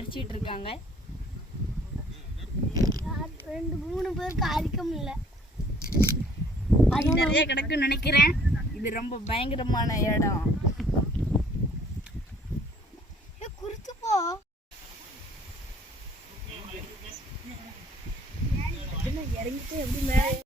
அரிச்சிட்டு இருக்காங்க. 2-3 பேருக்கு அரிக்க முடியல. அது நிறைய கிடக்குன்னு நினைக்கிறேன். இது ரொம்ப பயங்கரமான இடம். குறித்து போ. இறங்கிட்டு எப்படி மேலே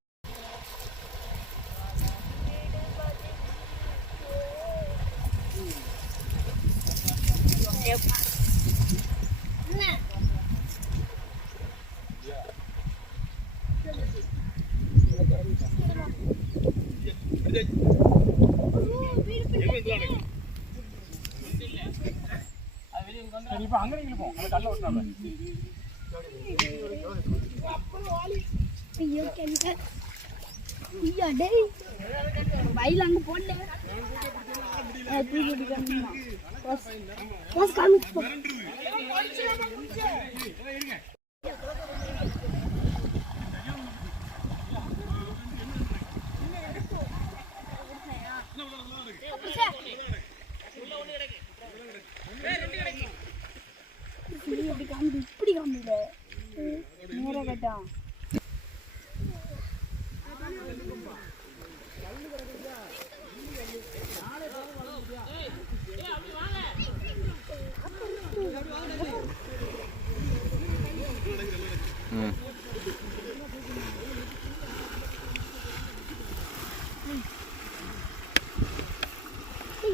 வயல அங்க போடல. இப்படி காமில நேர கட்டான்.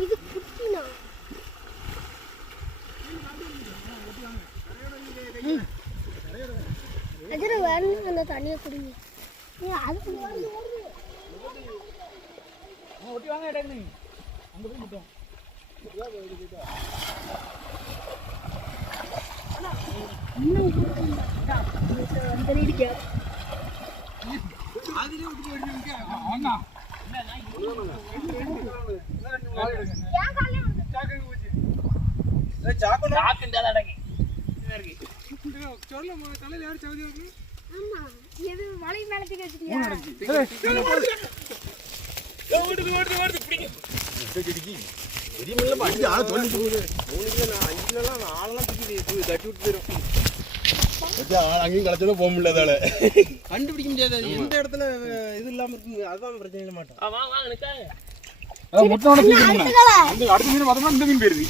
இது குட்டினா அதுல வரணும். அந்த தண்ணியை குடிங்க. அது ஒட்டி வாங்க இடக்கு அங்க போய் முட்டோம். மலை மேல வச்சுட்டியா? அங்கேயும் கலச்சா போக முடியல. கண்டுபிடிக்க முடியாது எந்த இடத்துல இது இல்லாம இருக்கு. அதுதான் பிரச்சனை இல்ல மாட்டோம். அடுத்த மீன் பார்த்தோம்னா இந்த மீன் போயிருது.